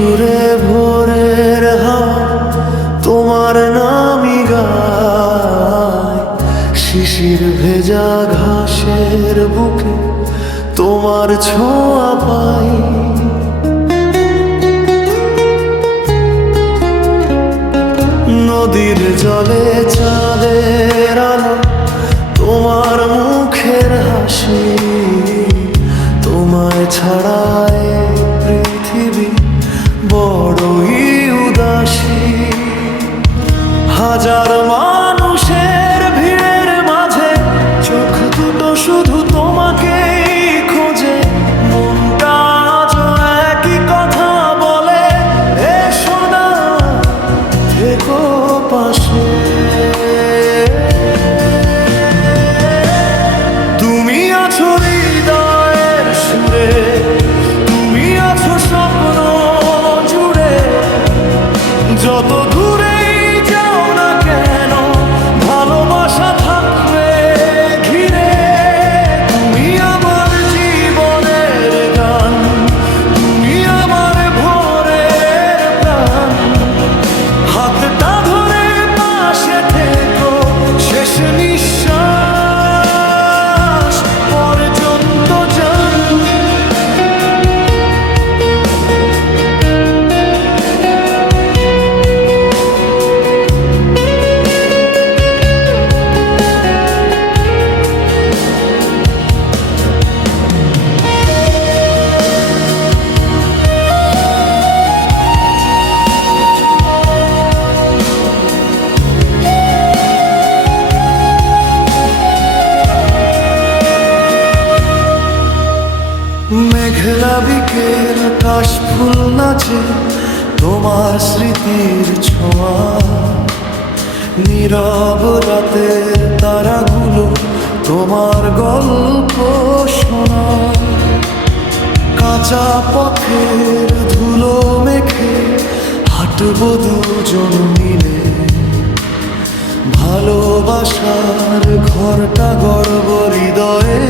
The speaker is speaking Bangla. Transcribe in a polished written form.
সুরে ভোরের হাওয়া তোমার নামই গায়, শিশির ভেজা ঘাসের বুকে তোমার ছোঁয়া পাই। নদীর জলে চাঁদের আলো তোমার মুখের হাসি, তোমায় ছাড়ায় পৃথিবী বড়ই উদাসী। হাজার মানুষের ভিড়ের মাঝে চোখ দুটো শুধু তোমাকেই খোঁজে, মনটা আজও একই কথা বলে, এসো না থেকো পাশে। তুমি আছো হৃদয়ের সুরে, তুমি আছো স্বপ্ন জুড়ে, যত দূরেই যাও না কেন ভালোবাসা থাকবে ঘিরে। তুমি আমার জীবনের গান, তুমি আমার ভোরের প্রাণ, হাতটা ধরে পাশে থেকো শেষ নিঃশ্বাস পর্যন্ত জান। মেঘলা বিকেল কাশফুল নাচে তোমার স্মৃতির ছোঁয়া, নীরব রাতের তারাগুলো তোমার গল্প শোনা। কাঁচা পথের ধুলো মেখে হাঁটবো দুজন মিলে, ভালোবাসার ঘরটা গড়ব হৃদয়ে